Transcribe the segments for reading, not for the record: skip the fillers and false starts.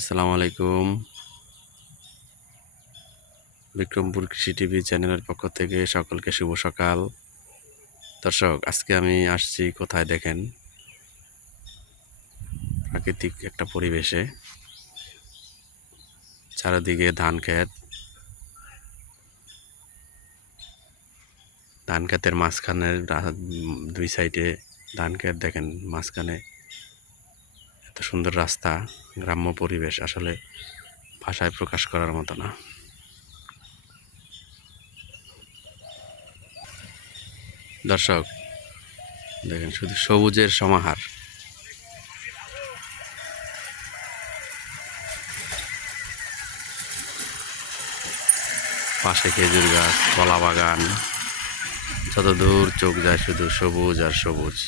আসসালামু আলাইকুম। বিক্রমপুর কৃষি টিভি চ্যানেলের পক্ষ থেকে সকলকে শুভ সকাল। দর্শক, আজকে আমি আসছি কোথায় দেখেন, প্রাকৃতিক একটা পরিবেশে। চারিদিকে ধান ক্ষেত, ধান ক্ষেতের মাঝখানে দুই সাইডে ধান ক্ষেত দেখেন, মাঝখানে এত সুন্দর রাস্তা, গ্রাম্য পরিবেশ আসলে ভাষায় প্রকাশ করার মতো না। দর্শক দেখেন, শুধু সবুজের সমাহার। পাশে খেজুর গাছ, কলা বাগান, যত দূর চোখ যায় শুধু সবুজ আর সবুজ।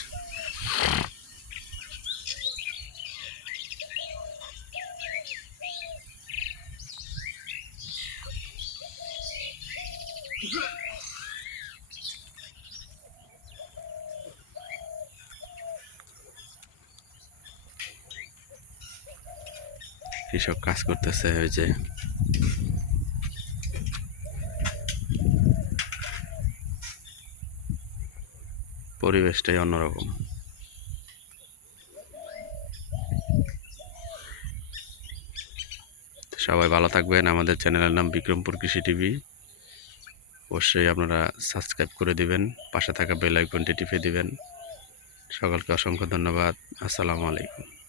কৃষক কাজ করতেছে, ওই যে পরিবেশটাই অন্যরকম। সবাই ভালো থাকবেন। আমাদের চ্যানেলের নাম বিক্রমপুর কৃষি টিভি। অবশ্যই আপনারা সাবস্ক্রাইব করে দিবেন, পাশে থাকা বেল আইকনটি টিপে দিবেন। সকলকে অসংখ্য ধন্যবাদ। আসসালামু আলাইকুম।